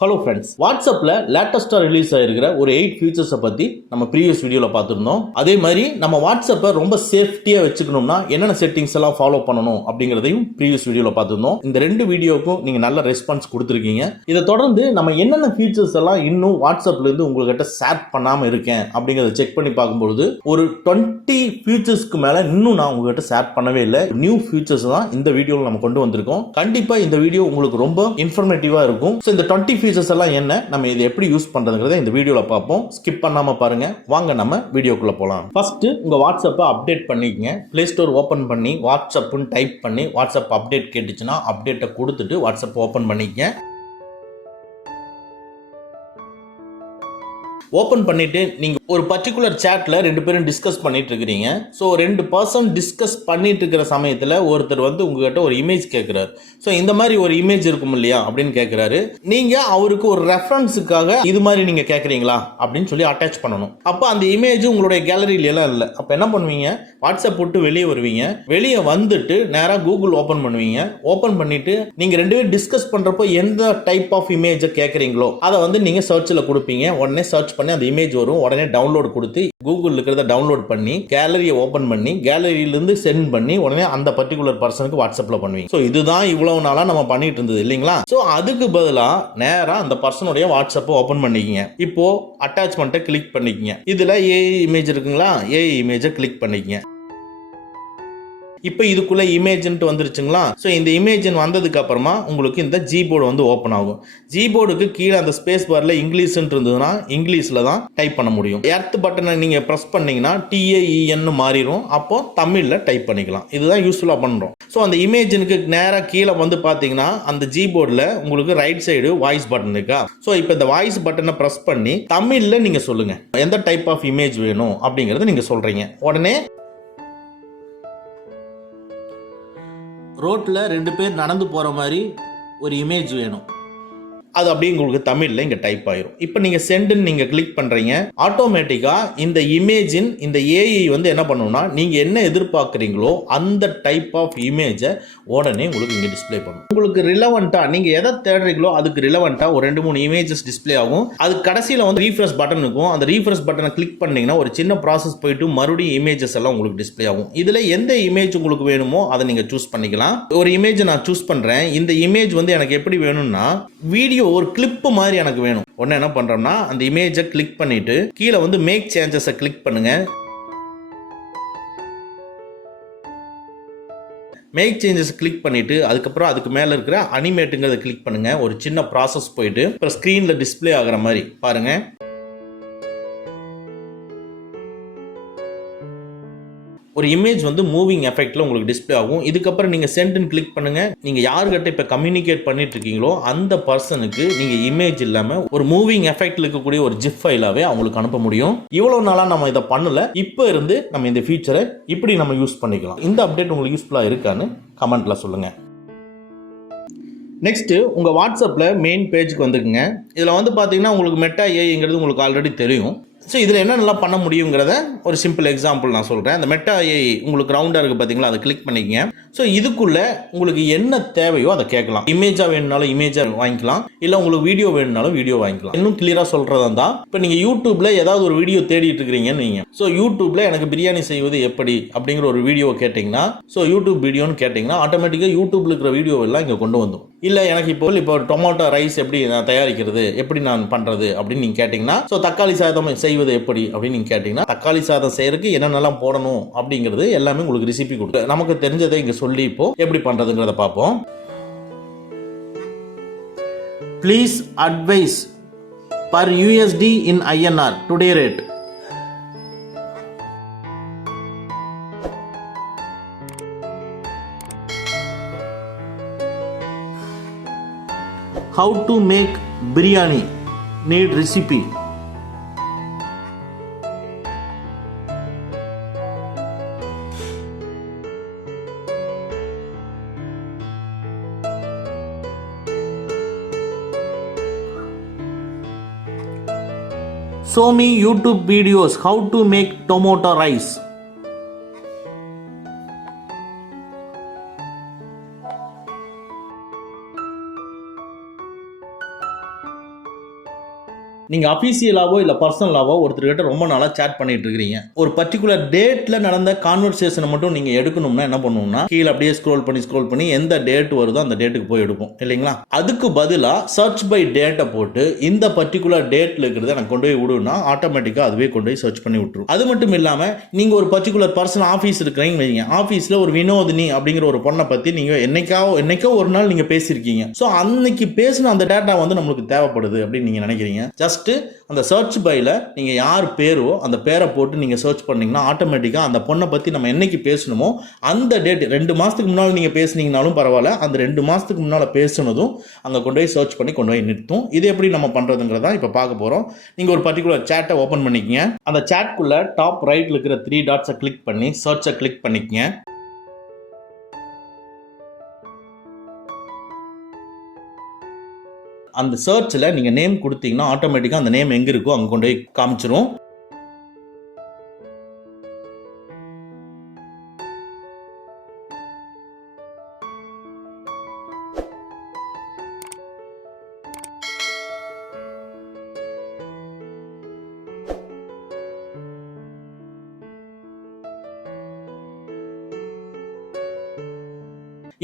Hello friends, வாட்ஸ்அப்ல லேட்டஸ்டா release ஆயிருக்கிற ஒரு 8 ஃபீச்சர்ஸை பத்தி நம்ம ப்ரீவியஸ் வீடியோல பார்த்திருந்தோம். அதே மாதிரி நம்ம வாட்ஸ்அப்பை ரொம்ப சேஃப்டியா வச்சுக்கணும்னா என்னென்ன செட்டிங்ஸ் எல்லாம் ஃபாலோ பண்ணணும் அப்படிங்கறதையும் ப்ரீவியஸ் வீடியோல பார்த்திருந்தோம். இந்த ரெண்டு வீடியோக்கும் நீங்க நல்ல ரெஸ்பான்ஸ் கொடுத்திருக்கீங்க. இதை தொடர்ந்து நம்ம என்னென்ன ஃபீச்சர்ஸ் எல்லாம் இன்னும் வாட்ஸ்அப்ல இருந்து உங்ககிட்ட ஷேர் பண்ணாம இருக்கேன் அப்படிங்கறத செக் பண்ணி பார்க்கும்போது ஒரு 20 ஃபீச்சர்ஸ்க்கு மேல இன்னும் நான் உங்ககிட்ட ஷேர் பண்ணவே இல்லை. நியூ ஃபீச்சர்ஸ் தான் இந்த வீடியோல நம்ம கொண்டு வந்திருக்கோம். கண்டிப்பா இந்த வீடியோ உங்களுக்கு ரொம்ப இன்ஃபர்மேட்டிவா இருக்கும். இந்த 20 ஃபீச்சர்ஸ் எல்லாம் என்ன, நம்ம இதை எப்படி யூஸ் பண்றதுங்கிறத இந்த வீடியோல பார்ப்போம். ஸ்கிப் பண்ணாம பாருங்க. வாங்க நம்ம வீடியோக்குள்ள போலாம். ஃபர்ஸ்ட் உங்க வாட்ஸ்அப்பை அப்டேட் பண்ணிக்கங்க. பிளே ஸ்டோர் ஓபன் பண்ணி வாட்ஸ்அப்னு டைப் பண்ணி வாட்ஸ்அப் அப்டேட் கேட்டுச்சுன்னா அப்டேட்டை கொடுத்துட்டு வாட்ஸ்அப் ஓபன் பண்ணிக்கங்க. ஓபன் பண்ணிட்டு நீங்க ஒரு பர்டிகுலர் சாட்ல ரெண்டு பேரும் டிஸ்கஸ் பண்ணிட்டு இருக்கீங்க. ஸோ ரெண்டு பர்சன் டிஸ்கஸ் பண்ணிட்டு இருக்கிற சமயத்தில் ஒருத்தர் உங்ககிட்ட ஒரு இமேஜ் கேட்கிறாரு. ஸோ இந்த மாதிரி ஒரு இமேஜ் இருக்கும் இல்லையா அப்படின்னு கேட்கிறாரு. நீங்க அவருக்கு ஒரு ரெஃபரன்ஸுக்காக இது மாதிரி நீங்க கேட்குறீங்களா அப்படின்னு சொல்லி அட்டாச் பண்ணணும். அப்போ அந்த இமேஜ் உங்களுடைய கேலரியில எல்லாம் இல்லை. அப்போ என்ன பண்ணுவீங்க, வாட்ஸ்அப் போட்டு வெளியே வருவீங்க. வெளியே வந்துட்டு நேராக கூகுள் ஓப்பன் பண்ணுவீங்க. ஓப்பன் பண்ணிட்டு நீங்க ரெண்டு பேரும் டிஸ்கஸ் பண்றப்போ எந்த டைப் ஆஃப் இமேஜை கேட்குறீங்களோ அதை நீங்க சர்ச்சில் கொடுப்பீங்க. உடனே சர்ச் பண்ணி அந்த இமேஜ் வரும். உடனே டவுன்லோட் கொடுத்து கூகுள் இருக்கிறத டவுன்லோட் பண்ணி கேலரியை ஓபன் பண்ணி கேலரியிலிருந்து சென்ட் பண்ணி உடனே அந்த பர்டிகுலர் பர்சனுக்கு வாட்ஸ்அப்ல பண்ணுவீங்க. ஸோ இதுதான் இவ்வளவு நாளா நம்ம பண்ணிட்டு இருந்தது இல்லைங்களா? ஸோ அதுக்கு பதிலா நேரா அந்த பர்சனுடைய வாட்ஸ்அப்பை ஓபன் பண்ணிக்கங்க. இப்போ அட்டாச்மெண்ட்டை கிளிக் பண்ணிக்கங்க. இதுல ஏஐ இமேஜ் இருக்குங்களா, ஏஐ இமேஜை கிளிக் பண்ணிக்கங்க. இப்போ இதுக்குள்ள இமேஜ்ன்ட்டு வந்துருச்சுங்களா? ஸோ இந்த இமேஜ் வந்ததுக்கு அப்புறமா உங்களுக்கு இந்த ஜிபோர்டு ஓப்பன் ஆகும். ஜிபோர்டுக்கு கீழே அந்த ஸ்பேஸ் பார்ல இங்கிலீஷ்ன்ட்டு இருந்ததுன்னா இங்கிலீஷ்ல தான் டைப் பண்ண முடியும். எர்த் பட்டனை நீங்க பிரஸ் பண்ணீங்கன்னா TAEN மாறிடும். அப்போ தமிழ்ல டைப் பண்ணிக்கலாம். இதுதான் யூஸ்ஃபுல்லா பண்றோம். ஸோ அந்த இமேஜனுக்கு நேராக கீழே பார்த்தீங்கன்னா அந்த ஜிபோர்டில் உங்களுக்கு ரைட் சைடு வாய்ஸ் பட்டன் இருக்கா? ஸோ இப்போ இந்த வாய்ஸ் பட்டனை பிரஸ் பண்ணி தமிழ்ல நீங்க சொல்லுங்க எந்த டைப் ஆஃப் இமேஜ் வேணும் அப்படிங்கறத நீங்க சொல்றீங்க. உடனே ரோட்ல ரெண்டு பேர் நடந்து போற மாதிரி ஒரு இமேஜ் வேணும். அது அப்படியே உங்களுக்கு தமிழ்ல இங்க டைப் ஆயிரும். இப்போ நீங்க சென்ட்னு நீங்க கிளிக் பண்றீங்க. ஆட்டோமேட்டிக்கா இந்த இமேஜின் இந்த ஏஐ என்ன பண்ணும்னா நீங்க என்ன எதிர்பார்க்குறீங்களோ அந்த டைப் ஆஃப் இமேஜை உடனே உங்களுக்கு இங்க டிஸ்ப்ளே பண்ணும். உங்களுக்கு ரிலவெண்டா நீங்க எதை தேடுறீங்களோ அதுக்கு ரிலவெண்டா ஒரு 2-3 இமேஜஸ் டிஸ்ப்ளே ஆகும். அது கடைசியில ரீஃப்ரெஷ் பட்டன் இருக்கும். அந்த ரீஃப்ரெஷ் பட்டனை கிளிக் பண்ணீங்கன்னா ஒரு சின்ன ப்ராசஸ் போயிட்டு மறுபடியும் இமேஜஸ் எல்லாம் உங்களுக்கு டிஸ்ப்ளே ஆகும். இதுல எந்த இமேஜ் உங்களுக்கு வேணுமோ அதை நீங்க சூஸ் பண்ணிக்கலாம். ஒரு இமேஜ் நான் சூஸ் பண்றேன். இந்த இமேஜ் எனக்கு எப்படி வேணும்னா வீடியோ ஒரு கிளிப் மாதிரி எனக்கு வேணும். உடனே என்ன பண்றோம்னா அந்த இமேஜை கிளிக் பண்ணிட்டு கீழே மேக் சேஞ்சஸை கிளிக் பண்ணுங்க. மேக் சேஞ்சஸ் கிளிக் பண்ணிட்டு அதுக்கப்புறம் அதுக்கு மேல இருக்கிற அனிமேட்டுங்கிறத கிளிக் பண்ணுங்க. ஒரு சின்ன ப்ராசஸ் போயிட்டு அப்புறம் ஸ்கிரீன்ல டிஸ்ப்ளே ஆகிற மாதிரி பாருங்க. ஒரு இமேஜ் மூவிங் எஃபெக்ட்ல உங்களுக்கு டிஸ்ப்ளே ஆகும். இதுக்கப்புறம் நீங்க சென்ட்னு கிளிக் பண்ணுங்க. நீங்க யார்கிட்ட இப்ப கம்யூனிகேட் பண்ணிட்டு இருக்கீங்களோ அந்த பர்சனுக்கு நீங்க இமேஜ் இல்லாம ஒரு மூவிங் எஃபெக்ட்ல இருக்கக்கூடிய ஒரு ஜிப் ஃபைலாவே அவங்களுக்கு அனுப்ப முடியும். இவ்வளவு நாளா நம்ம இதை பண்ணல. இப்போ இருந்து நம்ம இந்த ஃபீச்சரை இப்படி நம்ம யூஸ் பண்ணிக்கலாம். இந்த அப்டேட் உங்களுக்கு யூஸ்ஃபுல்லா இருக்கான்னு கமெண்ட்ல சொல்லுங்க. நெக்ஸ்ட் உங்க வாட்ஸ்அப்ல மெயின் பேஜுக்கு வந்துக்குங்க. இதுல பாத்தீங்கன்னா உங்களுக்கு மெட்டா ஏஐங்கிறது உங்களுக்கு ஆல்ரெடி தெரியும். ஸோ இதில் என்னென்னலாம் பண்ண முடியுங்கிறத ஒரு சிம்பிள் எக்ஸாம்பிள் நான் சொல்கிறேன். அந்த மெட்டா ஏஐ உங்களுக்கு ரவுண்டாக இருக்குது பார்த்தீங்களா, அதை கிளிக் பண்ணிக்கங்க. ஸோ இதுக்குள்ளே உங்களுக்கு என்ன தேவையோ அதை கேட்கலாம். இமேஜாக வேணும்னாலும் இமேஜாக வாங்கிக்கலாம், இல்லை உங்களுக்கு வீடியோ வேணும்னாலும் வீடியோ வாங்கிக்கலாம். இன்னும் கிளியராக சொல்கிறதா தான் இப்போ நீங்கள் யூடியூப்பில் ஏதாவது ஒரு வீடியோ தேடிட்டு இருக்கிறீங்கன்னு நீங்கள், ஸோ யூடியூப்பில் எனக்கு பிரியாணி செய்வது எப்படி அப்படிங்கிற ஒரு வீடியோ கேட்டிங்கன்னா, ஸோ யூடியூப் வீடியோன்னு கேட்டிங்கன்னா ஆட்டோமேட்டிக்காக யூடியூப்பில் இருக்கிற வீடியோ எல்லாம் இங்கே கொண்டு வந்துடும். இல்லை எனக்கு இப்போ டொமேட்டோ ரைஸ் எப்படி நான் தயாரிக்கிறது, எப்படி நான் பண்ணுறது அப்படின்னு நீங்கள் கேட்டிங்கன்னா, ஸோ தக்காளி சாதம் செய்வது எப்படி அப்படின்னு நீங்க கேட்டீங்கன்னா தக்காளி சாதம் செய்யறதுக்கு என்னென்னலாம் போடணும் அப்படிங்கிறது எல்லாமே உங்களுக்கு ரெசிபி கொடுத்து நமக்கு தெரிஞ்சதை இங்க சொல்லி இப்போ எப்படி பண்றதுங்கிறத பார்ப்போம். Please advice per USD in INR today rate. How to make biryani, need recipe. Show me YouTube videos how to make tomato rice. நீங்க அபிஷியலாவோ இல்ல பர்சனலாவோ ஒருத்தர்கிட்ட ரொம்ப நாளா சேட் பண்ணிட்டு இருக்கீங்க. ஒரு பர்టిక్యులர் டேட்ல நடந்த கான்வர்சேஷனை மட்டும் நீங்க எடுக்கணும்னா என்ன பண்ணுவோம்னா கீழ அப்படியே ஸ்க்ரோல் பண்ணி எந்த டேட் வருதோ அந்த டேட்டுக்கு போய் எடுப்போம் இல்லைங்களா? அதுக்கு பதிலா சர்ச் பை டேட்டை போட்டு இந்த பர்టిక్యులர் டேட்ல இருக்கிறத எனக்கு கொண்டு போய் விடுனா ஆட்டோமேட்டிக்கா அதுவே கொண்டு போய் சர்ச் பண்ணி விட்டுரும். அது மட்டும் இல்லாம நீங்க ஒரு பர்టిక్యులர் பர்சன் ஆபீஸ் இருக்கிறீங்க வைங்க. ஆபீஸ்ல ஒரு வினோதினி அப்படிங்கிற ஒரு பொண்ணை பத்தி நீங்க என்னைக்கோ ஒரு நாள் நீங்க பேசியிருக்கீங்க. ஸோ அன்னைக்கு பேசின அந்த டேட்டா வந்து நம்மளுக்கு தேவைப்படுது அப்படின்னு நீங்க நினைக்கிறீங்க. ஜஸ்ட் அந்த சர்ச் பைல நீங்க யார் பேரோ அந்த பேரை போட்டு நீங்க சர்ச் பண்ணீங்கன்னா ஆட்டோமேட்டிக்கா அந்த பொண்ணை பத்தி நம்ம என்னைக்கு பேசணுமோ அந்த டேட் 2 மாசத்துக்கு முன்னால நீங்க பேசுனீங்கனாலும் பரவாயில்ல, அந்த 2 மாசத்துக்கு முன்னால பேசுனதும் அங்க கொண்டு போய் சர்ச் பண்ணி கொண்டு போய் நிறுத்தும். இது எப்படி நம்ம பண்றதுங்கிறதா இப்ப பார்க்க போறோம். நீங்க ஒரு பர்టిక్యులர் சேட்டை ஓபன் பண்ணிக்கங்க. அந்த சேட்குள்ள டாப் ரைட்ல இருக்கிற 3 டாட்ஸை கிளிக் பண்ணி சர்ச்சை கிளிக் பண்ணிக்கங்க. அந்த சர்ச்சில் நீங்கள் நேம் கொடுத்தீங்கன்னா ஆட்டோமேட்டிக்காக அந்த நேம் எங்கே இருக்கோ அங்கே கொண்டு போய் காமிச்சிரும்.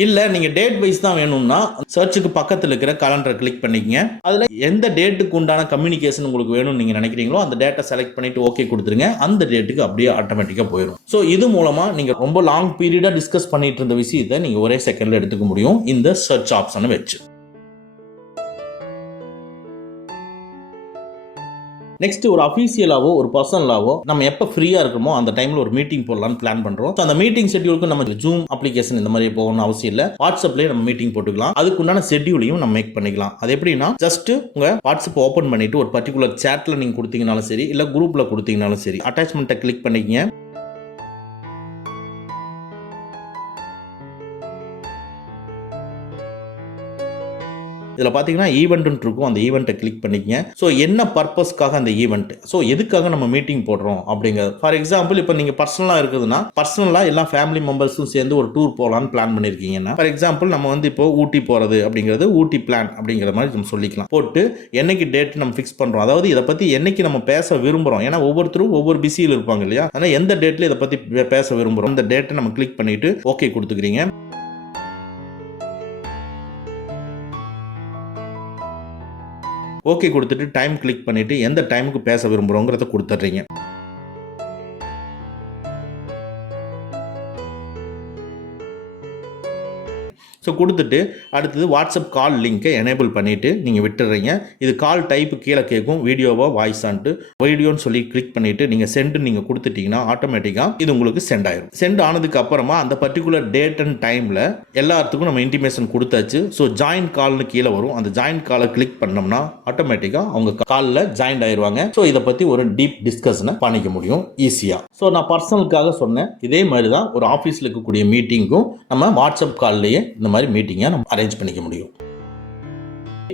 இல்ல நீங்க டேட் வைஸ் தான் வேணும்னா சர்ச்சுக்கு பக்கத்துல இருக்கிற காலண்டரை கிளிக் பண்ணிக்கங்க. அதுல எந்த டேட்டுக்கு உண்டான கம்யூனிகேஷன் உங்களுக்கு வேணும்னு நீங்க நினைக்கிறீங்களோ அந்த டேட்டை செலக்ட் பண்ணிட்டு ஓகே கொடுத்துருங்க. அந்த டேட்டுக்கு அப்படியே ஆட்டோமேட்டிக்கா போயிடும். ஸோ இது மூலமா நீங்க ரொம்ப லாங் பீரியடா டிஸ்கஸ் பண்ணிட்டு இருந்த விஷயத்தை நீங்க ஒரே செகண்ட்ல எடுத்துக்க முடியும் இந்த சர்ச் ஆப்ஷனை வச்சு. நெக்ஸ்ட் ஒரு அஃபீஷியலாவோ ஒரு பர்சனலாவோ நம்ம எப்போ ஃப்ரீயா இருக்குமோ அந்த டைம்ல ஒரு மீட்டிங் போடலாம்னு பிளான் பண்றோம். அந்த மீட்டிங் ஷெட்யூலுக்கு நம்ம ஜூம் அப்ளிகேஷன் இந்த மாதிரி போகணும்னு அவசியம் இல்லை. வாட்ஸ்அப்லேயே நம்ம மீட்டிங் போட்டுக்கலாம். அதுக்குண்டான ஷெட்யூலையும் நம்ம மேக் பண்ணிக்கலாம். அது எப்படின்னா ஜஸ்ட் உங்க வாட்ஸ்அப் ஓப்பன் பண்ணிட்டு ஒரு பர்டிகுலர் சேட்ல நீங்க கொடுத்தீங்கனாலும் சரி இல்ல குரூப்ல கொடுத்தீங்கனாலும் சரி அட்டாச்மெண்ட்டை கிளிக் பண்ணிக்கங்க. இதில் பார்த்தீங்கன்னா ஈவெண்ட் இருக்கும். அந்த ஈவெண்ட்டை கிளிக் பண்ணிக்கங்க. ஸோ என்ன பர்பஸ்க்காக அந்த ஈவெண்ட், ஸோ எதுக்காக நம்ம மீட்டிங் போடுறோம் அப்படிங்கிறது. ஃபார் எக்ஸாம்பிள் இப்போ நீங்கள் பர்சனலாக இருக்குதுன்னா பர்சனலாக எல்லா ஃபேமிலி மெம்பர்ஸும் சேர்ந்து ஒரு டூர் போகலான்னு பிளான் பண்ணியிருக்கீங்கன்னா ஃபார் எக்ஸாம்பிள் நம்ம வந்து இப்போ ஊட்டி போகிறது அப்படிங்கிறது ஊட்டி பிளான் அப்படிங்கிற மாதிரி நம்ம சொல்லிக்கலாம். போட்டு என்னைக்கு டேட் நம்ம ஃபிக்ஸ் பண்ணுறோம், அதாவது இதை பற்றி என்னைக்கு நம்ம பேச விரும்புகிறோம். ஏன்னா ஒவ்வொருத்தரும் ஒவ்வொரு பிஸியில் இருப்பாங்க இல்லையா? ஆனால் எந்த டேட்டில் இதை பற்றி பேச விரும்புகிறோம் அந்த டேட்டை நம்ம கிளிக் பண்ணிட்டு ஓகே கொடுத்துக்கிறீங்க. ஓகே கொடுத்துட்டு டைம் கிளிக் பண்ணிட்டு எந்த டைமுக்கு பேச விரும்புகிறோங்கிறத கொடுத்துட்றீங்க. ஸோ கொடுத்துட்டு அடுத்தது வாட்ஸ்அப் கால் லிங்கை எனேபிள் பண்ணிவிட்டு நீங்கள் விட்டுடுறீங்க. இது கால் டைப்பு கீழே கேட்கும் வீடியோவா வாய்ஸான்ட்டு. வீடியோன்னு சொல்லி கிளிக் பண்ணிவிட்டு நீங்கள் சென்ட் நீங்கள் கொடுத்துட்டீங்கன்னா ஆட்டோமேட்டிக்காக இது உங்களுக்கு சென்ட் ஆயிடும். சென்ட் ஆனதுக்கு அப்புறமா அந்த பர்டிகுலர் டேட் அண்ட் டைமில் எல்லாத்துக்கும் நம்ம இன்டிமேஷன் கொடுத்தாச்சு. ஸோ ஜாயின் கால்னு கீழே வரும். அந்த ஜாயின் காலை கிளிக் பண்ணோம்னா ஆட்டோமேட்டிக்காக அவங்க காலில் ஜாயின் ஆயிடுவாங்க. ஸோ இதை பற்றி ஒரு டீப் டிஸ்கஷனை பண்ணிக்க முடியும் ஈஸியாக. ஸோ நான் பர்சனலுக்காக சொன்னேன். இதே மாதிரி தான் ஒரு ஆஃபீஸில் இருக்கக்கூடிய மீட்டிங்கும் நம்ம வாட்ஸ்அப் கால்லையே இந்த மாதிரி மீட்டிங்கை நம்ம அரேஞ்ச் பண்ணிக்க முடியும்.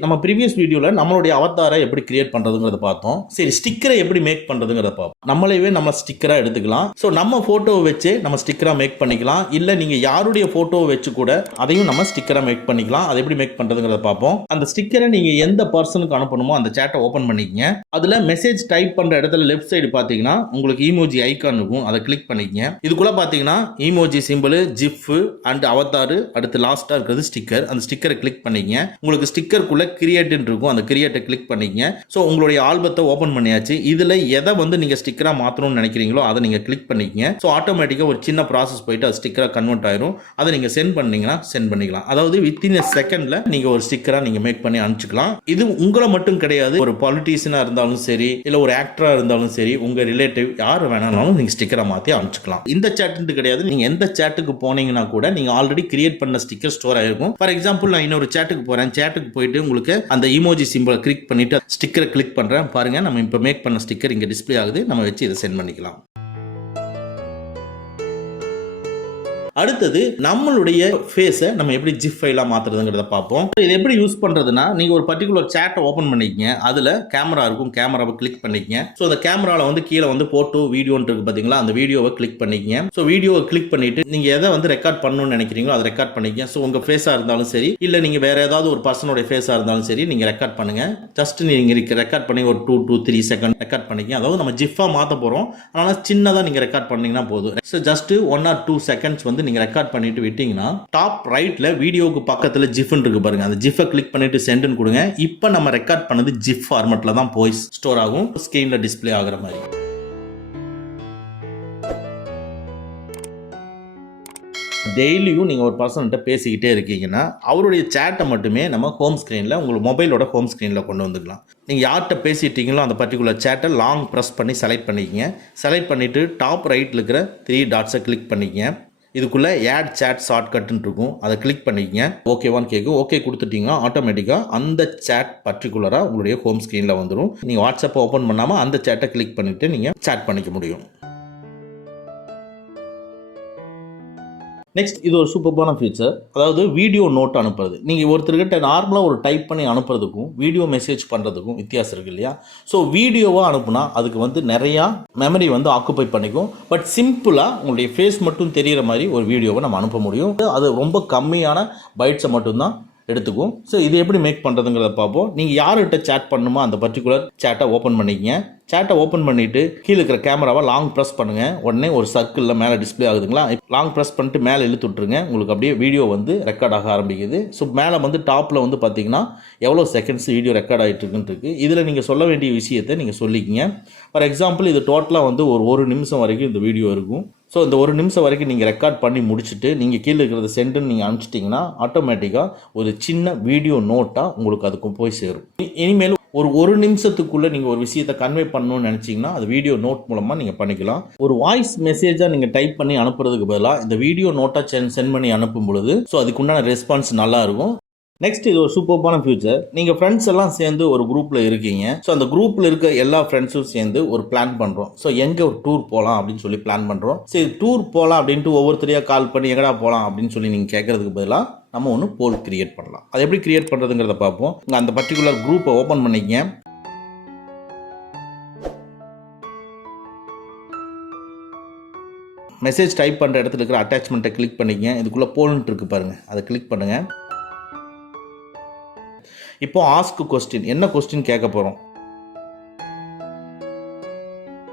நம்ம ப்ரீவியஸ் வீடியோவில் நம்மளுடைய அவதாரை எப்படி கிரியேட் பண்ணுறதுங்கிறத பார்த்தோம். சரி, ஸ்டிக்கரை எப்படி மேக் பண்ணுறதுங்கிறத பார்ப்போம். நம்மளவே நம்ம ஸ்டிக்கராக எடுத்துக்கலாம். ஸோ நம்ம ஃபோட்டோவை வச்சு நம்ம ஸ்டிக்கராக மேக் பண்ணிக்கலாம். இல்லை நீங்கள் யாருடைய ஃபோட்டோவை வச்சு கூட அதையும் நம்ம ஸ்டிக்கராக மேக் பண்ணிக்கலாம். அதை எப்படி மேக் பண்ணுறதுங்கிறத பார்ப்போம். அந்த ஸ்டிக்கரை நீங்கள் எந்த பர்சனுக்கு அனுப்பணுமோ அந்த சேட்டை ஓப்பன் பண்ணிக்கங்க. அதில் மெசேஜ் டைப் பண்ணுற இடத்துல லெஃப்ட் சைடு பார்த்தீங்கன்னா உங்களுக்கு ஈமோஜி ஐக்கான் இருக்கும். அதை கிளிக் பண்ணிக்கங்க. இதுக்குள்ளே பார்த்தீங்கன்னா emoji simple, GIF and avatar, அடுத்து லாஸ்ட்டாக இருக்கிறது ஸ்டிக்கர். அந்த ஸ்டிக்கரை கிளிக் பண்ணிக்கங்க. உங்களுக்கு ஸ்டிக்கருக்குள்ள கிரியேட் இருக்கும். அந்த கிரியேட்டை கிளிக் பண்ணிக்கங்க. ஸோ உங்களுடைய ஆல்பத்தை ஓப்பன் பண்ணியாச்சு. இதில் எதை வந்து நீங்கள் ஸ்டிக்கராக மாற்றணும்னு நினைக்கிறீங்களோ அதை நீங்கள் கிளிக் பண்ணிக்கங்க. ஸோ ஆட்டோமேட்டிக்காக ஒரு சின்ன ப்ராசஸ் போயிட்டு அது ஸ்டிக்கராக கன்வெர்ட் ஆயிரும். அதை நீங்கள் சென்ட் பண்ணீங்கன்னா சென்ட் பண்ணிக்கலாம். அதாவது வித்தின் எ செகண்டில் நீங்கள் ஒரு ஸ்டிக்கராக நீங்கள் மேக் பண்ணி அனுப்பிச்சிக்கலாம். இது உங்களை மட்டும் கிடையாது. ஒரு பாலிட்டிஷியனாக இருந்தாலும் சரி, இல்லை ஒரு ஆக்டராக இருந்தாலும் சரி, உங்கள் ரிலேட்டிவ் யார் வேணாலும் நீங்கள் ஸ்டிக்கரை மாற்றி அனுப்பிச்சிக்கலாம். இந்த சேட்டு கிடையாது. நீங்கள் எந்த சேட்டுக்கு போனீங்கன்னா கூட நீங்கள் ஆல்ரெடி கிரியேட் பண்ண ஸ்டிக்கர் ஸ்டோர் ஆயிருக்கும். ஃபார் எக்ஸாம்பிள் நான் இன்னொரு சேட்டுக்கு போகிறேன். சேட்டுக்கு போயிட்டு உங்களுக்கு அந்த இமோஜி சிம்பிளை கிளிக் பண்ணிட்டு ஸ்டிக்கரை கிளிக் பண்றேன். பாருங்க, நம்ம இப்போ மேக் பண்ண ஸ்டிக்கர் இங்க டிஸ்ப்ளே ஆகுது. நம்ம வச்சு இதை சென்ட் பண்ணிக்கலாம். அடுத்தது நம்மளுடைய ஃபேஸை நம்ம எப்படி ஜிப் ஃபைலாக மாற்றுறதுங்கிறத பார்ப்போம். இது எப்படி யூஸ் பண்ணுறதுன்னா, நீங்கள் ஒரு பர்டிகுலர் சேட்டை ஓப்பன் பண்ணிக்கங்க. அதில் கேமரா இருக்கும், கேமராவை கிளிக் பண்ணிக்கங்க. ஸோ அந்த கேமராவில் வந்து கீழே வந்து போட்டோ வீடியோன்னு இருக்கு பார்த்தீங்களா, அந்த வீடியோவை கிளிக் பண்ணிக்கங்க. ஸோ வீடியோவை கிளிக் பண்ணிட்டு நீங்கள் எதை வந்து ரெக்கார்ட் பண்ணணும்னு நினைக்கிறீங்களோ அதை ரெக்கார்ட் பண்ணிக்கங்க. ஸோ உங்கள் ஃபேஸாக இருந்தாலும் சரி, இல்லை நீங்கள் வேறு ஏதாவது ஒரு பர்சனோட ஃபேஸாக இருந்தாலும் சரி, நீங்கள் ரெக்கார்ட் பண்ணுங்கள். ஜஸ்ட் நீங்கள் ரெக்கார்ட் பண்ணி ஒரு 2 to 3 செகண்ட் ரெக்கார்ட் பண்ணிக்கங்க. அதாவது நம்ம ஜிஃபாக மாற்ற போகிறோம், அதனால் சின்னதாக நீங்கள் ரெக்கார்ட் பண்ணிங்கன்னா போதும். ஸோ ஜஸ்ட் 1 or 2 செகண்ட்ஸ் வந்து நீங்கள் ரெக்கார்ட் பண்ணிட்டு விட்டீங்கன்னா, டாப் ரைட்டில் வீடியோவுக்கு பக்கத்தில் ஜிஃப்னு இருக்கு பாருங்க, அந்த ஜிஃபை கிளிக் பண்ணிட்டு சென்ட்னு கொடுங்க. இப்போ நம்ம ரெக்கார்ட் பண்ணது ஜிப் ஃபார்மேட்டில் தான் போய் ஸ்டோர் ஆகும், ஸ்க்ரீனில் டிஸ்பிளே ஆகிற மாதிரி. டெய்லியும் நீங்கள் ஒரு பர்சன்கிட்ட பேசிக்கிட்டே இருக்கீங்கன்னா அவருடைய சேட்டை மட்டுமே நம்ம ஹோம் ஸ்க்ரீனில், உங்கள் மொபைலோட ஹோம் ஸ்க்ரீனில் கொண்டு வந்துக்கலாம். நீங்கள் யார்கிட்ட பேசிட்டீங்களோ அந்த பர்டிகுலர் சேட்டை லாங் ப்ரெஸ் பண்ணி செலக்ட் பண்ணிக்கங்க. செலக்ட் பண்ணிவிட்டு டாப் ரைட்டில் இருக்கிற 3 டாட்ஸை கிளிக் பண்ணிக்கங்க. இதுக்குள்ளே ஆட் சேட் ஷார்ட்கட்னு இருக்கும், அதை கிளிக் பண்ணிக்கங்க. ஓகேவான்னு கேட்கும். ஓகே கொடுத்துட்டிங்கன்னா ஆட்டோமேட்டிக்காக அந்த சேட் பர்டிகுலராக உங்களுடைய ஹோம் ஸ்க்ரீனில் வந்துடும். நீங்கள் வாட்ஸ்அப்பை ஓப்பன் பண்ணாமல் அந்த சேட்டை கிளிக் பண்ணிவிட்டு நீங்கள் சேட் பண்ணிக்க முடியும். நெக்ஸ்ட், இது ஒரு சூப்பரான ஃபீச்சர். அதாவது வீடியோ நோட் அனுப்புறது. நீங்கள் ஒருத்தர்கிட்ட நார்மலாக ஒரு டைப் பண்ணி அனுப்புறதுக்கும் வீடியோ மெசேஜ் பண்ணுறதுக்கும் வித்தியாசம் இருக்குது இல்லையா? ஸோ வீடியோவாக அனுப்புனா அதுக்கு வந்து நிறையா மெமரி வந்து ஆக்குப்பை பண்ணிக்கும். பட் சிம்பிளாக உங்களுடைய ஃபேஸ் மட்டும் தெரிகிற மாதிரி ஒரு வீடியோவை நம்ம அனுப்ப முடியும். அது ரொம்ப கம்மியான பைட்ஸை மட்டும்தான் எடுத்துக்கும். ஸோ இது எப்படி மேக் பண்ணுறதுங்கிறத பார்ப்போம். நீங்கள் யார்கிட்ட சேட் பண்ணணுமோ அந்த பர்டிகுலர் சேட்டை ஓப்பன் பண்ணிக்கங்க. சேட்டை ஓப்பன் பண்ணிவிட்டு கீழே இருக்கிற கேமராவை லாங் ப்ரெஸ் பண்ணுங்கள். உடனே ஒரு சர்க்கிளில் மேலே டிஸ்பிளே ஆகுதுங்களா, லாங் ப்ரெஸ் பண்ணிட்டு மேலே இழுத்து விட்ருங்க. உங்களுக்கு அப்படியே வீடியோ வந்து ரெக்கார்ட் ஆக ஆரம்பிக்குது. ஸோ மேலே வந்து டாப்பில் வந்து பார்த்தீங்கன்னா எவ்வளோ செகண்ட்ஸ் வீடியோ ரெக்கார்ட் ஆகிட்டு இருக்குன்னு இருக்குது. இதில் நீங்கள் சொல்ல வேண்டிய விஷயத்தை நீங்கள் சொல்லிக்கிங்க. ஃபார் எக்ஸாம்பிள் இது டோட்டலாக வந்து ஒரு நிமிஷம் வரைக்கும் இந்த வீடியோ இருக்கும். ஸோ இந்த 1 நிமிஷம் வரைக்கும் நீங்கள் ரெக்கார்ட் பண்ணி முடிச்சுட்டு நீங்கள் கீழே இருக்கிறத சென்டுன்னு நீங்கள் அனுப்பிச்சிட்டிங்கன்னா ஆட்டோமேட்டிக்காக ஒரு சின்ன வீடியோ நோட்டாக உங்களுக்கு அதுக்கு போய் சேரும். இனிமேல் ஒரு நிமிஷத்துக்குள்ளே நீங்கள் ஒரு விஷயத்தை கன்வே பண்ணணும்னு நினச்சிங்கன்னா அது வீடியோ நோட் மூலமாக நீங்கள் பண்ணிக்கலாம். ஒரு வாய்ஸ் மெசேஜாக நீங்கள் டைப் பண்ணி அனுப்புறதுக்கு பதிலாக இந்த வீடியோ நோட்டாக சென்ட் பண்ணி அனுப்பும் பொழுது ஸோ அதுக்குண்டான ரெஸ்பான்ஸ் நல்லா இருக்கும். நெக்ஸ்ட், இது ஒரு சூப்பரான ஃபியூச்சர். நீங்கள் ஃப்ரெண்ட்ஸ் எல்லாம் சேர்ந்து ஒரு குரூப்பில் இருக்கீங்க. ஸோ அந்த குரூப்பில் இருக்க எல்லா ஃப்ரெண்ட்ஸும் சேர்ந்து ஒரு பிளான் பண்ணுறோம். ஸோ எங்கே ஒரு டூர் போகலாம் அப்படின்னு சொல்லி பிளான் பண்ணுறோம். சரி டூர் போகலாம் அப்படின்ட்டு ஒவ்வொருத்தரையாக கால் பண்ணி எங்கடா போகலாம் அப்படின்னு சொல்லி நீங்கள் கேட்குறதுக்கு பதிலாக நம்ம ஒன்று போல் கிரியேட் பண்ணலாம். அது எப்படி கிரியேட் பண்ணுறதுங்கிறத பார்ப்போம். அந்த பர்டிகுலர் குரூப்பை ஓப்பன் பண்ணிக்கங்க. மெசேஜ் டைப் பண்ணுற இடத்துல இருக்கிற அட்டாச்மெண்ட்டை கிளிக் பண்ணிக்கங்க. இதுக்குள்ளே போல்ன்ட்டு இருக்குது பாருங்கள், அதை கிளிக் பண்ணுங்கள். இப்போ ஆஸ்க் கொஸ்டின், என்ன கொஸ்டின் கேட்க போகிறோம்.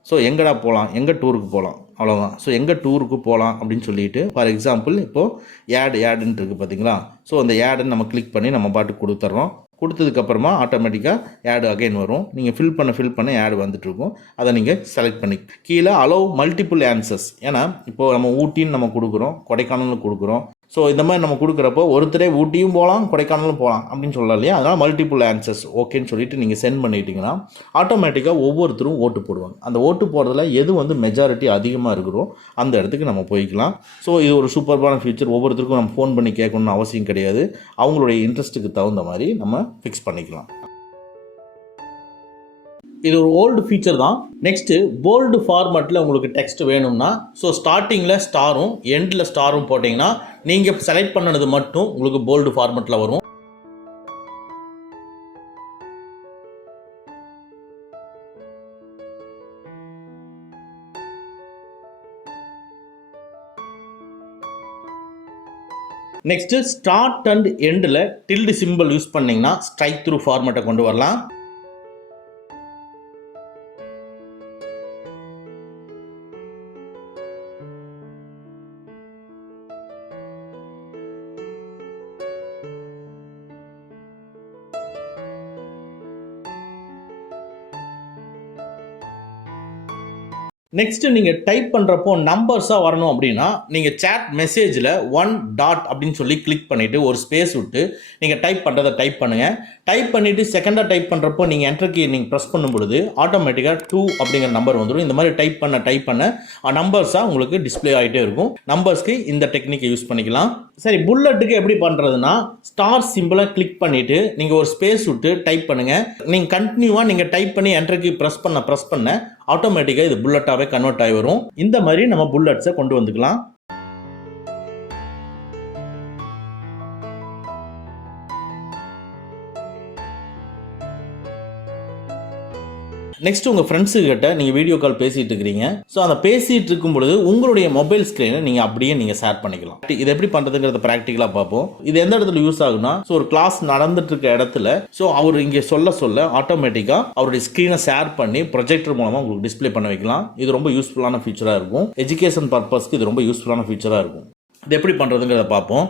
ஸோ எங்கடா போகலாம், எங்கே டூருக்கு போகலாம், அவ்வளோதான். ஸோ எங்கே டூருக்கு போகலாம் அப்படின்னு சொல்லிட்டு ஃபார் எக்ஸாம்பிள் இப்போது ஆடுன்னு இருக்குது பார்த்தீங்களா. ஸோ அந்த ஆடுன்னு நம்ம கிளிக் பண்ணி நம்ம பாட்டுக்கு கொடுத்துட்றோம். கொடுத்ததுக்கப்புறமா ஆட்டோமேட்டிக்காக ஆடு அகைன் வரும். நீங்கள் ஃபில் பண்ண ஆடு வந்துட்டுருக்கும். அதை நீங்கள் செலக்ட் பண்ணி கீழே அலோவ் மல்டிபிள் ஆன்சர்ஸ். ஏன்னா இப்போது நம்ம ஊட்டின்னு நம்ம கொடுக்குறோம், கொடைக்கானலும் கொடுக்குறோம். ஸோ இந்த மாதிரி நம்ம கொடுக்குறப்போ ஒருத்தரே ஊட்டியும் போகலாம் கொடைக்கானலும் போகலாம் அப்படின்னு சொல்லலாம் இல்லையா. அதனால் மல்டிபிள் ஆன்சர்ஸ் ஓகேன்னு சொல்லிட்டு நீங்கள் சென்ட் பண்ணிட்டீங்கன்னா ஆட்டோமேட்டிக்காக ஒவ்வொருத்தரும் ஓட்டு போடுவாங்க. அந்த ஓட்டு போடுறதுல எது வந்து மெஜாரிட்டி அதிகமாக இருக்கிறோ அந்த இடத்துக்கு நம்ம போய்க்கலாம். ஸோ இது ஒரு சூப்பரான ஃபியூச்சர். ஒவ்வொருத்தருக்கும் நம்ம ஃபோன் பண்ணி கேட்கணும்னு அவசியம் கிடையாது. அவங்களுடைய இன்ட்ரெஸ்ட்டுக்கு தகுந்த மாதிரி நம்ம ஃபிக்ஸ் பண்ணிக்கலாம். இது ஒரு ஓல்டு ஃபீச்சர் தான். நெக்ஸ்ட்டு, போல்டு ஃபார்மேட்டில் உங்களுக்கு டெக்ஸ்ட் வேணும்னா ஸோ ஸ்டார்டிங்கில் ஸ்டாரும் எண்டில் ஸ்டாரும் போட்டிங்கன்னா நீங்கள் செலக்ட் பண்ணது மட்டும் உங்களுக்கு போல்டு ஃபார்மேட்டில் வரும். நெக்ஸ்ட்டு, ஸ்டார்ட் அண்ட் எண்டில் டில்டு சிம்பிள் யூஸ் பண்ணிங்கன்னா ஸ்ட்ரைக் த்ரூ ஃபார்மேட்டை கொண்டு வரலாம். நெக்ஸ்ட்டு, நீங்கள் டைப் பண்ணுறப்போ நம்பர்ஸாக வரணும் அப்படின்னா நீங்கள் சேட் மெசேஜில் 1 டாட் அப்படின்னு சொல்லி கிளிக் பண்ணிவிட்டு ஒரு ஸ்பேஸ் விட்டு நீங்கள் டைப் பண்ணுறதை டைப் பண்ணுங்கள். டைப் பண்ணிவிட்டு செகண்டாக டைப் பண்ணுறப்போ நீங்கள் என்டர் கீ நீங்கள் ப்ரெஸ் பண்ணும் பொழுது ஆட்டோமேட்டிக்காக 2 அப்படிங்கிற நம்பர் வந்துடும். இந்த மாதிரி டைப் பண்ண நம்பர்ஸாக உங்களுக்கு டிஸ்பிளே ஆகிட்டே இருக்கும். நம்பர்ஸ்க்கு இந்த டெக்னிக்கை யூஸ் பண்ணிக்கலாம். சரி, புல்லட்டுக்கு எப்படி பண்ணுறதுன்னா ஸ்டார் சிம்பிளை கிளிக் பண்ணிவிட்டு நீங்கள் ஒரு ஸ்பேஸ் விட்டு டைப் பண்ணுங்கள். நீங்கள் கண்டினியூவாக நீங்கள் டைப் பண்ணி என்டர் கீ ப்ரெஸ் பண்ண ஆட்டோமேட்டிக்காக இது புல்லட்டாகவே கன்வெர்ட் ஆகி வரும். இந்த மாதிரி நம்ம புல்லட்ஸை கொண்டு வந்துக்கலாம். நெக்ஸ்ட் உங்கள் ஃப்ரெண்ட்ஸுக்கிட்ட நீங்கள் வீடியோ கால் பேசிகிட்டு இருக்கிறீங்க. ஸோ அந்த பேசிகிட்டு இருக்கும் பொழுது உங்களுடைய மொபைல் ஸ்க்ரீனை நீங்கள் அப்படியே நீங்கள் ஷேர் பண்ணிக்கலாம். இது எப்படி பண்ணுறதுங்கிறத ப்ராக்டிக்கலாக பார்ப்போம். இது எந்த இடத்துல யூஸ் ஆகுனா, ஸோ ஒரு கிளாஸ் நடந்துட்டு இருக்க இடத்துல ஸோ அவர் இங்கே சொல்ல ஆட்டோமேட்டிக்காக அவருடைய ஸ்க்ரீனை ஷேர் பண்ணி ப்ரொஜெக்டர் மூலமாக உங்களுக்கு டிஸ்பிளே பண்ண வைக்கலாம். இது ரொம்ப யூஸ்ஃபுல்லான ஃபீச்சராக இருக்கும். எஜுகேஷன் பர்பஸ்க்கு இது ரொம்ப யூஸ்ஃபுல்லான ஃபீச்சராக இருக்கும். இது எப்படி பண்ணுறதுங்கிறத பார்ப்போம்.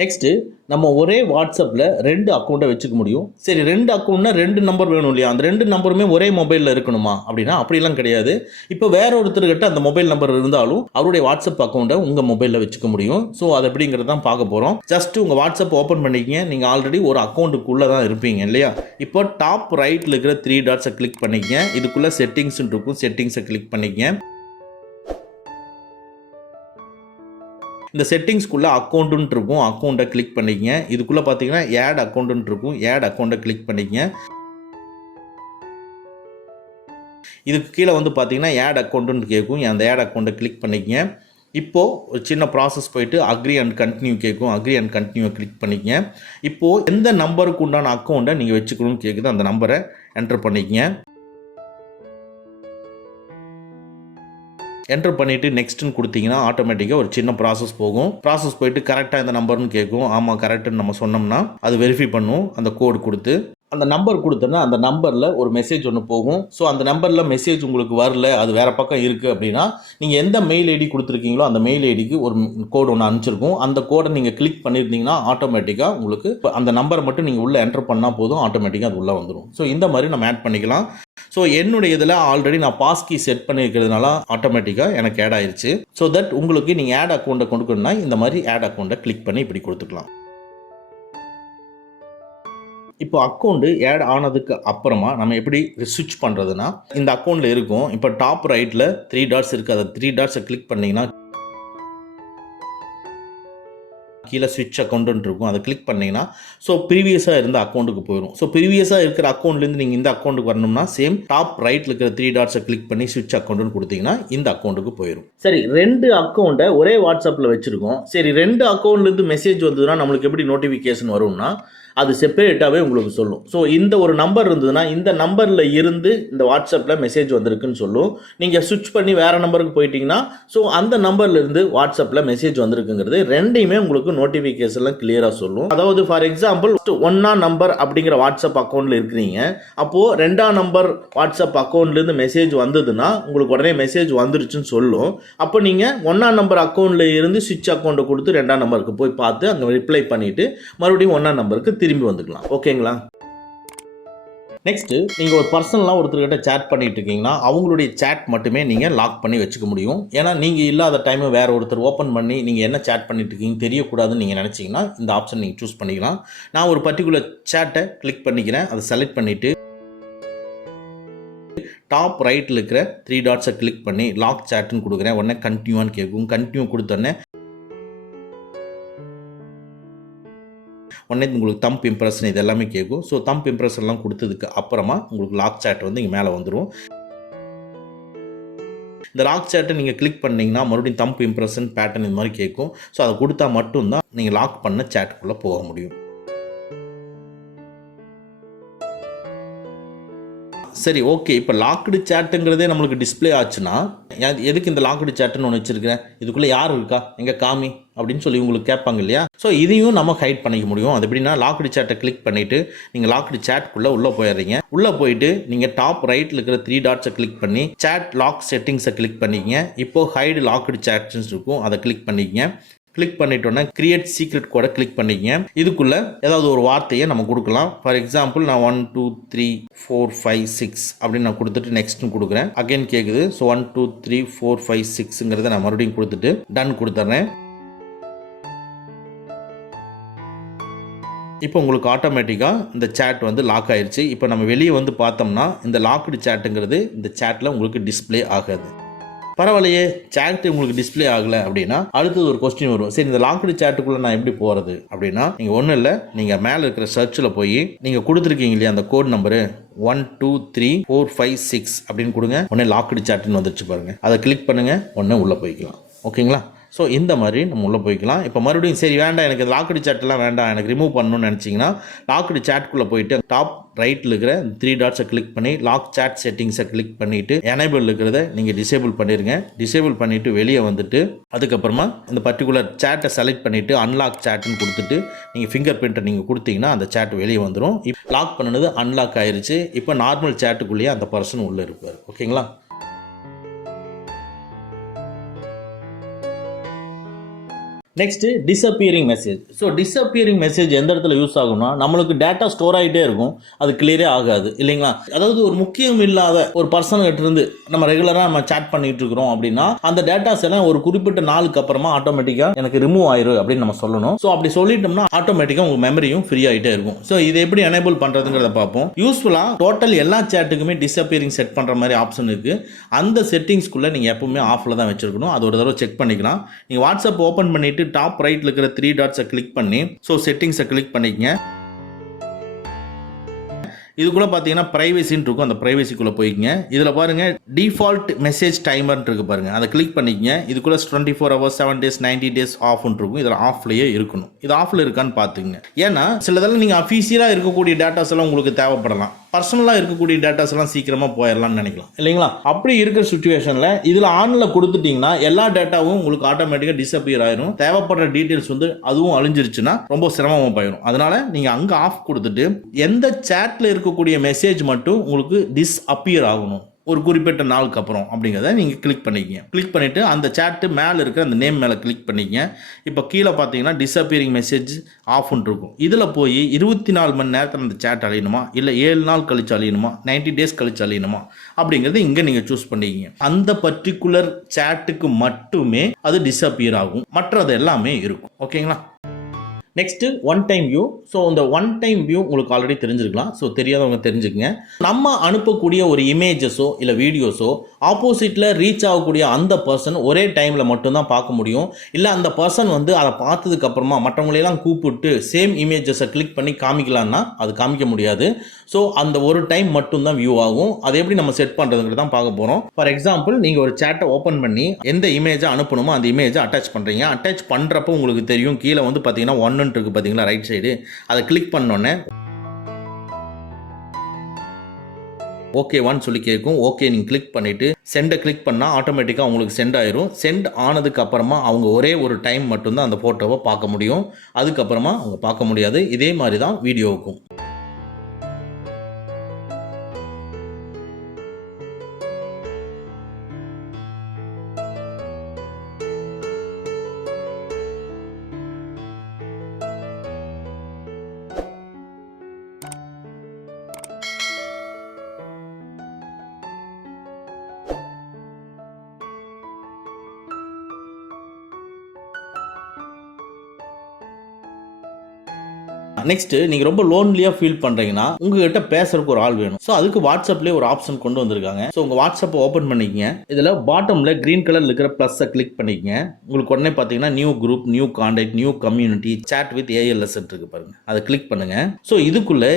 நெக்ஸ்ட்டு நம்ம ஒரே வாட்ஸ்அப்பில் 2 அக்கௌண்ட்டை வச்சுக்க முடியும். சரி, 2 அக்கௌண்ட்னா 2 நம்பர் வேணும் இல்லையா? அந்த 2 நம்பருமே ஒரே மொபைலில் இருக்கணுமா அப்படின்னா அப்படிலாம் கிடையாது. இப்போ வேற ஒருத்தர்கிட்ட அந்த மொபைல் நம்பர் இருந்தாலும் அவருடைய வாட்ஸ்அப் அக்கௌண்ட்டை உங்கள் மொபைலில் வச்சுக்க முடியும். ஸோ அது எப்படிங்கிறது தான் பார்க்க போகிறோம். ஜஸ்ட்டு உங்கள் வாட்ஸ்அப் ஓப்பன் பண்ணிக்கிங்க. நீங்கள் ஆல்ரெடி ஒரு அக்கௌண்ட்டுக்குள்ளே தான் இருப்பீங்க இல்லையா? இப்போ டாப் ரைட்டில் இருக்கிற 3 டாட்ஸை கிளிக் பண்ணிக்கங்க. இதுக்குள்ளே செட்டிங்ஸ்ன்னு இருக்கும். செட்டிங்ஸை கிளிக் பண்ணிக்கங்க. இந்த செட்டிங்ஸ்க்குள்ளே அக்கௌண்ட்டுன்னு இருக்கும். அக்கௌண்ட்டை கிளிக் பண்ணிக்கங்க. இதுக்குள்ளே பார்த்தீங்கன்னா ஆட் அக்கௌண்ட்டுன்னு இருக்கும். ஆட் அக்கௌண்ட்டை கிளிக் பண்ணிக்கங்க. இதுக்கு கீழே வந்து பார்த்தீங்கன்னா ஆட் அக்கௌண்ட்டுன்னு கேட்கும். அந்த ஆட் அக்கௌண்ட்டை கிளிக் பண்ணிக்கங்க. இப்போது ஒரு சின்ன ப்ராசஸ் போயிட்டு அக்ரி அண்ட் கண்டினியூ கேட்கும். அக்ரி அண்ட் கண்டினியூவை கிளிக் பண்ணிக்கங்க. இப்போது எந்த நம்பருக்கு உண்டான அக்கௌண்ட்டை நீங்கள் வச்சுக்கணும்னு கேட்குது, அந்த நம்பரை என்டர் பண்ணிக்கங்க. என்டர் பண்ணிவிட்டு நெக்ஸ்ட்டுன்னு கொடுத்தீங்கன்னா ஆட்டோமேட்டிக்காக ஒரு சின்ன ப்ராசஸ் போகும். ப்ராசஸ் போயிட்டு கரெக்டாக இந்த நம்பர்னு கேட்கும். ஆமாம் கரெக்டுன்னு நம்ம சொன்னோம்னா அது வெரிஃபை பண்ணும். அந்த கோடு கொடுத்து அந்த நம்பர் கொடுத்தோன்னா அந்த நம்பரில் ஒரு மெசேஜ் ஒன்று போகும். ஸோ அந்த நம்பரில் மெசேஜ் உங்களுக்கு வரல, அது வேறு பக்கம் இருக்குது அப்படின்னா நீங்கள் எந்த மெயில் ஐடி கொடுத்துருக்கீங்களோ அந்த மெயில் ஐடிக்கு ஒரு கோடு ஒன்று அனுப்பிச்சிருக்கும். அந்த கோடை நீங்கள் கிளிக் பண்ணியிருந்தீங்கன்னா ஆட்டோமேட்டிக்காக உங்களுக்கு அந்த நம்பரை மட்டும் நீங்கள் உள்ளே என்டர் பண்ணால் போதும், ஆட்டோமேட்டிக்காக அது உள்ளே வந்துடும். ஸோ இந்த மாதிரி நம்ம ஆட் பண்ணிக்கலாம். ஸோ என்னுடைய இதில் ஆல்ரெடி நான் பாஸ்கி செட் பண்ணியிருக்கிறதுனால ஆட்டோமேட்டிக்காக எனக்கு ஆட் ஆயிடுச்சு. ஸோ தட் உங்களுக்கு நீங்கள் ஆட் அக்கௌண்ட்டை கொடுக்கணும்னா இந்த மாதிரி ஆட் அக்கௌண்ட்டை கிளிக் பண்ணி இப்படி கொடுத்துக்கலாம். இப்போ அக்கௌண்ட்டு ஆட் ஆனதுக்கு அப்புறமா நம்ம எப்படி ஸ்விட்ச் பண்ணுறதுன்னா, இந்த அக்கௌண்ட்டில் இருக்கும். இப்போ டாப் ரைட்டில் 3 டாட்ஸ் இருக்குது. அதை 3 டாட்ஸை கிளிக் பண்ணிங்கன்னா கீழே ஸ்விட்ச் அக்கௌண்ட்டுன்னு இருக்கும். அதை கிளிக் பண்ணிங்கன்னா ஸோ ப்ரீவியஸாக இருந்த அக்கௌண்ட்டுக்கு போயிடும். ஸோ ப்ரீவியஸாக இருக்கிற அக்கௌண்ட்லேருந்து நீங்கள் இந்த அக்கௌண்ட்டுக்கு வரணும்னா சேம் டாப் ரைட்டில் இருக்கிற 3 டாட்ஸை கிளிக் பண்ணி ஸ்விட்ச் அக்கௌண்ட்டுன்னு கொடுத்தீங்கன்னா இந்த அக்கௌண்ட்டுக்கு போயிடும். சரி, 2 அக்கௌண்ட்டை ஒரே வாட்ஸ்அப்பில் வச்சுருக்கோம். சரி, 2 அக்கௌண்ட்லேருந்து மெசேஜ் வந்ததுன்னா நம்மளுக்கு எப்படி நோட்டிஃபிகேஷன் வரும்னா அது செப்பரேட்டாகவே உங்களுக்கு சொல்லும். ஸோ இந்த ஒரு நம்பர் இருந்ததுன்னா இந்த நம்பரில் இருந்து இந்த வாட்ஸ்அப்பில் மெசேஜ் வந்திருக்குன்னு சொல்லும். நீங்கள் ஸ்விட்ச் பண்ணி வேறு நம்பருக்கு போயிட்டீங்கன்னா ஸோ அந்த நம்பர்லேருந்து வாட்ஸ்அப்பில் மெசேஜ் வந்திருக்குங்கிறது ரெண்டையுமே உங்களுக்கு நோட்டிஃபிகேஷன்லாம் கிளியராக சொல்லும். அதாவது ஃபார் எக்ஸாம்பிள் 1 நம்பர் அப்படிங்கிற வாட்ஸ்அப் அக்கௌண்ட்டில் இருக்கிறீங்க. அப்போது 2 நம்பர் வாட்ஸ்அப் அக்கௌண்ட்லேருந்து மெசேஜ் வந்ததுன்னா உங்களுக்கு உடனே மெசேஜ் வந்துருச்சுன்னு சொல்லும். அப்போ நீங்கள் 1 நம்பர் அக்கௌண்ட்டில் இருந்து ஸ்விட்ச் அக்கௌண்ட்டை கொடுத்து 2 நம்பருக்கு போய் பார்த்து அங்கே ரிப்ளை பண்ணிவிட்டு மறுபடியும் 1 நம்பருக்கு திரும்பி வந்துக்கலாம். ஓகேங்களா? நெக்ஸ்ட்டு நீங்கள் ஒரு பர்சனலாக ஒருத்தர்கிட்ட சேட் பண்ணிட்டு இருக்கீங்கன்னா அவங்களுடைய சேட் மட்டுமே நீங்கள் லாக் பண்ணி வச்சுக்க முடியும். ஏன்னா நீங்கள் இல்லாத டைமை வேறு ஒருத்தர் ஓப்பன் பண்ணி நீங்கள் என்ன சேட் பண்ணிட்டு இருக்கீங்க தெரியக்கூடாதுன்னு நீங்கள் நினச்சிங்கன்னா இந்த ஆப்ஷன் நீங்கள் சூஸ் பண்ணிக்கலாம். நான் ஒரு பர்டிகுலர் சேட்டை கிளிக் பண்ணிக்கிறேன். அதை செலக்ட் பண்ணிவிட்டு டாப் ரைட்டில் இருக்கிற 3 டாட்ஸை கிளிக் பண்ணி லாக் சேட்டுன்னு கொடுக்குறேன். உடனே கண்டினியூவான்னு கேட்கும். கண்டினியூ கொடுத்தோடனே உடனே உங்களுக்கு தம்ப் இம்ப்ரெஷன் இது எல்லாமே கேட்கும். ஸோ தம்ப் இம்ப்ரெஷன்லாம் கொடுத்ததுக்கு அப்புறமா உங்களுக்கு லாக் சேட் வந்து இங்கே மேலே வந்துடும். இந்த லாக் சேட்டை நீங்கள் கிளிக் பண்ணிங்கன்னா மறுபடியும் தம்ப் இம்ப்ரெஷன் பேட்டர்ன் இந்த மாதிரி கேட்கும். ஸோ அதை கொடுத்தா மட்டும்தான் நீங்கள் லாக் பண்ண சேட்டுக்குள்ளே போக முடியும். சரி ஓகே, இப்போ லாக்டு சேட்டுங்கிறதே நம்மளுக்கு டிஸ்ப்ளே ஆச்சுன்னா எதுக்கு இந்த லாக்டு சேட்டுன்னு ஒன்று வச்சிருக்கிறேன், இதுக்குள்ளே யார் இருக்கா எங்கே காமி அப்படின்னு சொல்லி உங்களுக்கு கேட்பாங்க இல்லையா. ஸோ இதையும் நம்ம ஹைட் பண்ணிக்க முடியும். அது எப்படின்னா லாக்டு சேட்டை கிளிக் பண்ணிவிட்டு நீங்கள் லாக்டு சேட்குள்ளே உள்ளே போயிடுறீங்க. உள்ளே போயிட்டு நீங்கள் டாப் ரைட்டில் இருக்கிற 3 டாட்ஸை கிளிக் பண்ணி சேட் லாக் செட்டிங்ஸை கிளிக் பண்ணிக்கங்க. இப்போது ஹைடு லாக்டு சேட்ஸ் இருக்கும், அதை கிளிக் பண்ணிக்கங்க. கிளிக் பண்ணிட்டோன்னா கிரியேட் சீக்ரெட் கோடை கிளிக் பண்ணிக்கங்க. இதுக்குள்ள ஏதாவது ஒரு வார்த்தையை நம்ம கொடுக்கலாம். ஃபார் எக்ஸாம்பிள் நான் 1 2 3 4 5 6 அப்படின்னு நான் கொடுத்துட்டு நெக்ஸ்ட்னு கொடுக்குறேன். அகைன் கேட்குது. ஸோ 1 2 3 4 5 6ங்கிறத நான் மறுபடியும் கொடுத்துட்டு டன் கொடுத்துட்றேன். இப்போ உங்களுக்கு ஆட்டோமேட்டிக்காக இந்த சேட் வந்து லாக் ஆயிடுச்சு. இப்போ நம்ம வெளியே வந்து பார்த்தோம்னா இந்த லாக்டு சேட்டுங்கிறது இந்த சேட்டில் உங்களுக்கு டிஸ்பிளே ஆகாது. பரவாயில்லையே, சேட் உங்களுக்கு டிஸ்பிளே ஆகலை அப்படின்னா அடுத்தது ஒரு கொஸ்டின் வரும். சரி, இந்த லாக்டு சேட்டுக்குள்ளே நான் எப்படி போகிறது அப்படின்னா, நீங்கள் ஒன்றும் இல்லை, நீங்கள் மேலே இருக்கிற சர்ச்சில் போய் நீங்கள் கொடுத்துருக்கீங்க இல்லையா அந்த கோட் நம்பரு 1 2 3 4 5 6 அப்படின்னு கொடுங்க. உடனே லாக்டு சேட்டுன்னு வந்துடுச்சு பாருங்கள். அதை கிளிக் பண்ணுங்கள், உடனே உள்ளே போய்க்கலாம். ஓகேங்களா? ஸோ இந்த மாதிரி நம்ம உள்ளே போய்க்கலாம். இப்போ மறுபடியும் சரி வேண்டாம், எனக்கு லாக்டு சேட்டெல்லாம் வேண்டாம், எனக்கு ரிமூவ் பண்ணணும்னு நினச்சிங்கன்னா லாக்டு சேட்குள்ளே போயிட்டு டாப் ரைட்டில் இருக்கிற 3 டாட்ஸை கிளிக் பண்ணி லாக் சேட் செட்டிங்ஸை கிளிக் பண்ணிவிட்டு எனேபிள் இருக்கிறத நீங்கள் டிசேபிள் பண்ணிடுங்க. டிசேபிள் பண்ணிவிட்டு வெளியே வந்துட்டு அதுக்கப்புறமா இந்த பர்டிகுலர் சேட்டை செலக்ட் பண்ணிவிட்டு அன்லாக் சேட்டுன்னு கொடுத்துட்டு நீங்கள் ஃபிங்கர் பிரிண்ட்டை நீங்கள் கொடுத்தீங்கன்னா அந்த சேட் வெளியே வந்துடும். இப்போ லாக் பண்ணினது அன்லாக் ஆயிடுச்சு. இப்போ நார்மல் சேட்டுக்குள்ளேயே அந்த பர்சன் உள்ளே இருப்பார். ஓகேங்களா? Next disappearing message. So disappearing message எந்த இடத்துல யூஸ் ஆகும்னா, நம்மளுக்கு டேட்டா ஸ்டோர் ஆகிட்டே இருக்கும், அது கிளியரே ஆகாது இல்லைங்களா. அதாவது ஒரு முக்கியம் இல்லாத ஒரு பர்சன்கிட்ட இருந்து நம்ம ரெகுலராக நம்ம சேட் பண்ணிட்டு இருக்கிறோம் அப்படின்னா அந்த டேட்டாஸ் எல்லாம் ஒரு குறிப்பிட்ட நாளுக்கு அப்புறமா ஆட்டோமேட்டிக்காக எனக்கு ரிமூவ் ஆயிரும் அப்படின்னு நம்ம சொல்லணும். ஸோ அப்படி சொல்லிட்டோம்னா ஆட்டோமேட்டிக்காக உங்கள் மெமரியும் ஃப்ரீ ஆகிட்டே இருக்கும். ஸோ இதை எப்படி எனேபிள் பண்ணுறதுங்கிறத பார்ப்போம். யூஸ்ஃபுல்லாக டோட்டல் எல்லா சேட்டுக்குமே டிஸப்பியரிங் செட் பண்ணுற மாதிரி ஆப்ஷன் இருக்குது. அந்த செட்டிங்ஸ்குள்ளே நீங்கள் எப்பவுமே ஆஃபில் தான் வச்சிருக்கணும். அது ஒரு தடவை செக் பண்ணிக்கலாம். நீங்கள் வாட்ஸ்அப் ஓப்பன் பண்ணிட்டு டாப் ரைட்ல இருக்கிற 3 டாட்ஸை கிளிக் பண்ணி ஸோ செட்டிங்ஸை கிளிக் பண்ணிக்கங்க. இதுக்குள்ளே பார்த்தீங்கன்னா ப்ரைவசின்னு இருக்கும், அந்த ப்ரைவசிக்குள்ளே போய்க்குங்க. இதில் பாருங்கள் டிஃபால்ட் மெசேஜ் டைமர்னு இருக்குது பாருங்கள், அதை கிளிக் பண்ணிக்கங்க. இதுக்குள்ளே 24 ஹவர்ஸ் 7 டேஸ் 90 டேஸ் ஆஃப்னு இருக்கும். இதில் ஆஃப்லேயே இருக்கணும். இது ஆஃபில் இருக்கான்னு பார்த்துக்குங்க. ஏன்னா சிலதெல்லாம் நீங்கள் அஃபீஷியலாக இருக்கக்கூடிய டேட்டாஸ் எல்லாம் உங்களுக்கு தேவைப்படலாம், பர்சனலாக இருக்கக்கூடிய டேட்டாஸ் எல்லாம் சீக்கிரமாக போயிடலாம்னு நினைக்கலாம் இல்லைங்களா. அப்படி இருக்கிற சுச்சுவேஷனில் இதில் ஆனில் கொடுத்துட்டிங்கன்னா எல்லா டேட்டாவும் உங்களுக்கு ஆட்டோமேட்டிக்காக டிஸப்பியர் ஆயிரும். தேவைப்படுற டீட்டெயில்ஸ் வந்து அதுவும் அழிஞ்சிருச்சுன்னா ரொம்ப சிரமமாக போயிடும். அதனால் நீங்கள் அங்கே ஆஃப் கொடுத்துட்டு எந்த சேட்டில் இருக்கக்கூடிய மெசேஜ் மட்டும் உங்களுக்கு டிஸ்அப்பியர் ஆகணும் ஒரு குறிப்பிட்ட நாளுக்கு அப்புறம் அப்படிங்கிறத நீங்கள் கிளிக் பண்ணிக்கங்க. கிளிக் பண்ணிவிட்டு அந்த சேட்டு மேலே இருக்கிற அந்த நேம் மேலே கிளிக் பண்ணிக்கங்க. இப்போ கீழே பார்த்தீங்கன்னா டிஸப்பியரிங் மெசேஜ் ஆஃப்னு இருக்கும். இதில் போய் 24 மணி நேரத்தில் அந்த சேட் அழியணுமா, இல்லை 7 நாள் கழிச்சு அழியணுமா, 90 டேஸ் கழிச்சு அழியணுமா அப்படிங்கிறது இங்கே நீங்கள் சூஸ் பண்ணிக்கிங்க. அந்த பர்டிகுலர் சேட்டுக்கு மட்டுமே அது டிஸப்பியர் ஆகும், மற்றது எல்லாமே இருக்கும். ஓகேங்களா? Next one time view. So இந்த ஒன் டைம் வியூ உங்களுக்கு ஆல்ரெடி தெரிஞ்சிருக்கலாம். ஸோ தெரியாதவங்க தெரிஞ்சுக்கங்க. நம்ம அனுப்பக்கூடிய ஒரு இமேஜஸோ இல்லை வீடியோஸோ ஆப்போசிட்டில் ரீச் ஆகக்கூடிய அந்த பர்சன் ஒரே டைமில் மட்டும்தான் பார்க்க முடியும். இல்லை அந்த பர்சன் வந்து அதை பார்த்ததுக்கப்புறமா மற்றவங்களையெல்லாம் கூப்பிட்டு சேம் இமேஜஸை கிளிக் பண்ணி காமிக்கலான்னா அது காமிக்க முடியாது. ஸோ அந்த ஒரு டைம் மட்டும்தான் வியூ ஆகும். அதை எப்படி நம்ம செட் பண்ணுறதுங்கிறது தான் பார்க்க போகிறோம். ஃபார் எக்ஸாம்பிள் நீங்கள் ஒரு சேட்டை ஓப்பன் பண்ணி எந்த இமேஜை அனுப்பணுமோ அந்த இமேஜை அட்டாச் பண்ணுறீங்க. அட்டாச் பண்ணுறப்போ உங்களுக்கு தெரியும் கீழே வந்து பார்த்தீங்கன்னா 1 இருக்கு பார்த்தீங்களா ரைட் சைடு, அதை கிளிக் பண்ணோன்னே ஓகே ஒன் சொல்லி கேட்கும். ஓகே நீங்கள் கிளிக் பண்ணிவிட்டு சென்டை கிளிக் பண்ணால் ஆட்டோமேட்டிக்காக உங்களுக்கு சென்ட் ஆயிரும். சென்ட் ஆனதுக்கு அப்புறமா அவங்க ஒரே ஒரு டைம் மட்டும்தான் அந்த ஃபோட்டோவை பார்க்க முடியும், அதுக்கப்புறமா அவங்க பார்க்க முடியாது. இதே மாதிரி தான் வீடியோவுக்கும். நெக்ஸ்ட் நீங்கள் ரொம்ப லோன்லியாக ஃபீல் பண்ணுறீங்கன்னா உங்ககிட்ட பேசுறதுக்கு ஒரு ஆள் வேணும். ஸோ அதுக்கு வாட்ஸ்அப்லேயே ஒரு ஆப்ஷன் கொண்டு வந்திருக்காங்க. ஸோ உங்கள் வாட்ஸ்அப்பை ஓப்பன் பண்ணிக்கங்க. இதில் பாட்டமில் க்ரீன் கலர் இருக்கிற ப்ளஸ்ஸை கிளிக் பண்ணிக்கங்க. உங்களுக்கு உடனே பார்த்தீங்கன்னா new group, new contact, new community, chat with ALS இருக்கு பாருங்க, அதை கிளிக் பண்ணுங்க. ஸோ இதுக்குள்ளே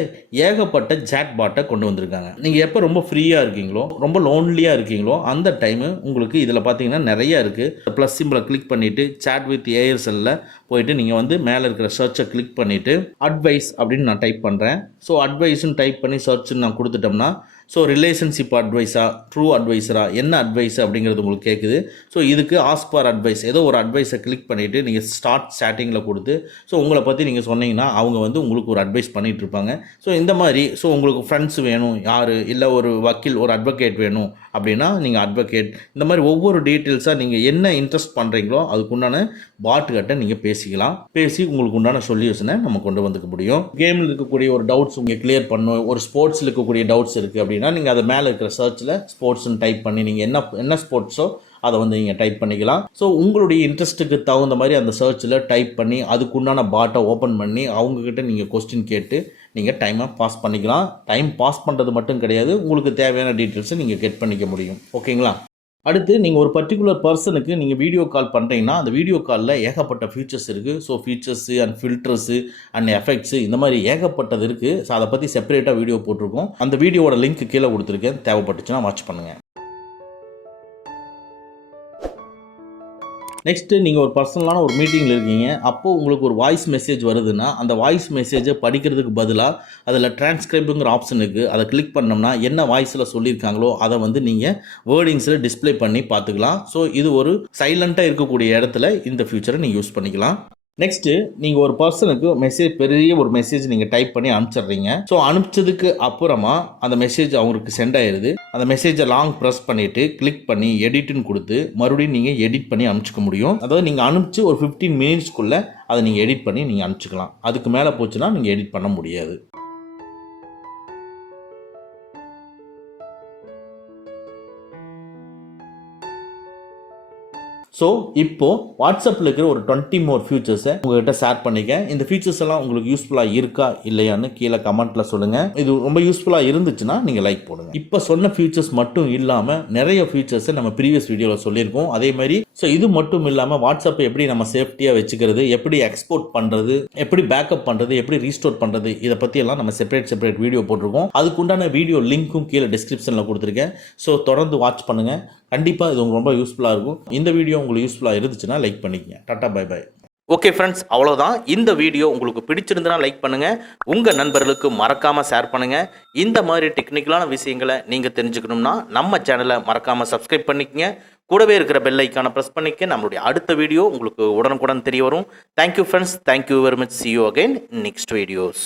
ஏகப்பட்ட சேட் பாட்டை கொண்டு வந்திருக்காங்க. நீங்கள் எப்போ ரொம்ப ஃப்ரீயாக இருக்கீங்களோ, ரொம்ப லோன்லியாக இருக்கீங்களோ அந்த டைமு உங்களுக்கு இதில் பார்த்தீங்கன்னா நிறைய இருக்குது. ப்ளஸ் சிம்பிளை கிளிக் பண்ணிவிட்டு சேட் வித் ASL போயிட்டு நீங்கள் வந்து மேலே இருக்கிற சர்ச்சை கிளிக் பண்ணிவிட்டு அட்வைஸ் அப்படின்னு நான் டைப் பண்ணுறேன். ஸோ அட்வைஸ்ன்னு டைப் பண்ணி சர்ச்சுன்னு நான் கொடுத்துட்டோம்னா ஸோ ரிலேஷன்ஷிப் அட்வைஸா, ட்ரூ அட்வைஸரா, என்ன அட்வைஸ் அப்படிங்கிறது உங்களுக்கு கேட்குது. ஸோ இதுக்கு ஆஸ்க் ஃபார் அட்வைஸ் ஏதோ ஒரு அட்வைஸை கிளிக் பண்ணிவிட்டு நீங்கள் ஸ்டார்ட் சேட்டிங்கில் கொடுத்து ஸோ உங்களை பற்றி நீங்கள் சொன்னீங்கன்னா அவங்க வந்து உங்களுக்கு ஒரு அட்வைஸ் பண்ணிகிட்டு இருப்பாங்க. ஸோ இந்த மாதிரி உங்களுக்கு ஃப்ரெண்ட்ஸ் வேணும் யார், இல்லை ஒரு வக்கீல், ஒரு அட்வொகேட் வேணும் அப்படின்னா நீங்கள் அட்வொகேட், இந்த மாதிரி ஒவ்வொரு டீட்டெயில்ஸாக நீங்கள் என்ன இன்ட்ரெஸ்ட் பண்ணுறீங்களோ அதுக்குண்டான பாட்டுக்கிட்ட நீங்கள் பேசிக்கலாம். பேசி உங்களுக்கு உண்டான சொல்யூஷனை நம்ம கொண்டு வந்துக்க முடியும். கேமில் இருக்கக்கூடிய ஒரு டவுட்ஸ் நீங்கள் கிளியர் பண்ணணும், ஒரு ஸ்போர்ட்ஸில் இருக்கக்கூடிய டவுட்ஸ் இருக்குது அப்படின்னா நீங்கள் அதை மேலே இருக்கிற சர்ச்சில் ஸ்போர்ட்ஸ்னு டைப் பண்ணி நீங்கள் என்ன ஸ்போர்ட்ஸோ அதை வந்து நீங்கள் டைப் பண்ணிக்கலாம். ஸோ உங்களுடைய இன்ட்ரெஸ்ட்டுக்கு தகுந்த மாதிரி அந்த சர்ச்சில் டைப் பண்ணி அதுக்குண்டான பாட்டை ஓப்பன் பண்ணி அவங்கக்கிட்ட நீங்கள் கொஸ்டின் கேட்டு நீங்கள் டைமை பாஸ் பண்ணிக்கலாம். டைம் பாஸ் பண்ணுறது மட்டும் கிடையாது, உங்களுக்கு தேவையான டீட்டெயில்ஸை நீங்கள் கெட் பண்ணிக்க முடியும். ஓகேங்களா? அடுத்து நீங்கள் ஒரு பர்டிகுலர் பர்சனுக்கு நீங்கள் வீடியோ கால் பண்ணுறீங்கன்னா அந்த வீடியோ காலில் ஏகப்பட்ட ஃபீச்சர்ஸ் இருக்குது. So features and filters and effects இந்த மாதிரி ஏகப்பட்டது இருக்குது. ஸோ அதை பற்றி செப்பரேட்டாக வீடியோ போட்டிருக்கோம். அந்த வீடியோவோட லிங்க் கீழே கொடுத்துருக்கேன், தேவைப்பட்டுச்சுன்னா வாட்ச் பண்ணுங்கள். நெக்ஸ்ட்டு நீங்கள் ஒரு பர்சனலான ஒரு மீட்டிங்கில் இருக்கீங்க. அப்போது உங்களுக்கு ஒரு வாய்ஸ் மெசேஜ் வருதுன்னா அந்த வாய்ஸ் மெசேஜை படிக்கிறதுக்கு பதிலாக அதில் டிரான்ஸ்கிரைபுங்கிற ஆப்ஷன் இருக்குது. அதை கிளிக் பண்ணோம்னா என்ன வாய்ஸில் சொல்லியிருக்காங்களோ அதை வந்து நீங்கள் வேர்டிங்ஸில் டிஸ்பிளே பண்ணி பார்த்துக்கலாம். ஸோ இது ஒரு சைலண்ட்டாக இருக்கக்கூடிய இடத்துல இந்த ஃபியூச்சரை நீங்கள் யூஸ் பண்ணிக்கலாம். நெக்ஸ்ட்டு நீங்கள் ஒரு பர்சனுக்கு பெரிய ஒரு மெசேஜ் நீங்கள் டைப் பண்ணி அனுப்பிச்சிடுறீங்க. ஸோ அனுப்பிச்சதுக்கு அப்புறமா அந்த மெசேஜ் அவங்களுக்கு சென்ட் ஆயிடுது. அந்த மெசேஜை லாங் ப்ரெஸ் பண்ணிவிட்டு கிளிக் பண்ணி எடிட்னு கொடுத்து மறுபடியும் நீங்கள் எடிட் பண்ணி அனுப்பிச்சிக்க முடியும். அதாவது நீங்கள் அனுப்பிச்சு ஒரு 15 மினிட்ஸ்க்குள்ளே அதை நீங்கள் எடிட் பண்ணி நீங்கள் அனுப்பிச்சிக்கலாம். அதுக்கு மேலே போச்சுன்னா நீங்கள் எடிட் பண்ண முடியாது. ஸோ இப்போது வாட்ஸ்அப்பில் இருக்கிற ஒரு 20 மோர் ஃபியூச்சர்ஸை உங்கள்கிட்ட ஷேர் பண்ணிக்கேன். இந்த ஃபியூச்சர்ஸ் எல்லாம் உங்களுக்கு யூஸ்ஃபுல்லாக இருக்கா இல்லையான்னு கீழே கமெண்ட்டில் சொல்லுங்கள். இது ரொம்ப யூஸ்ஃபுல்லாக இருந்துச்சுன்னா நீங்கள் லைக் போடுங்க. இப்போ சொன்ன ஃபியூச்சர்ஸ் மட்டும் இல்லாமல் நிறைய ஃபியூச்சர்ஸை நம்ம ப்ரீவியஸ் வீடியோவில் சொல்லியிருக்கோம். அதே மாதிரி இது மட்டும் இல்லாமல் வாட்ஸ்அப்பை எப்படி நம்ம சேஃப்டியாக வச்சுக்கிறது, எப்படி எக்ஸ்போர்ட் பண்ணுறது, எப்படி பேக்கப் பண்ணுறது, எப்படி ரீஸ்டோர் பண்ணுறது, இதை பற்றியெல்லாம் நம்ம செப்பரேட் வீடியோ போட்டிருக்கோம். அதுக்குண்டான வீடியோ லிங்க்கும் கீழே டிஸ்கிரிப்ஷனில் கொடுத்துருக்கேன். ஸோ தொடர்ந்து வாட்ச் பண்ணுங்கள். கண்டிப்பாக இது உங்களுக்கு ரொம்ப யூஸ்ஃபுல்லாக இருக்கும். இந்த வீடியோ உங்களுக்கு யூஸ்ஃபுல்லாக இருந்துச்சுன்னா லைக் பண்ணிக்கங்க. Tata bye bye. Okay friends, அவ்வளோதான். இந்த வீடியோ உங்களுக்கு பிடிச்சிருந்துன்னா லைக் பண்ணுங்கள், உங்கள் நண்பர்களுக்கு மறக்காமல் ஷேர் பண்ணுங்கள். இந்த மாதிரி டெக்னிக்கலான விஷயங்களை நீங்கள் தெரிஞ்சுக்கணும்னா நம்ம சேனலை மறக்காமல் சப்ஸ்கிரைப் பண்ணிக்கங்க. கூடவே இருக்கிற பெல் ஐக்கானை ப்ரெஸ் பண்ணிக்க. நம்மளுடைய அடுத்த வீடியோ உங்களுக்கு உடனுக்குடன் தெரிய வரும். Thank you friends, thank you very much. see you again next videos.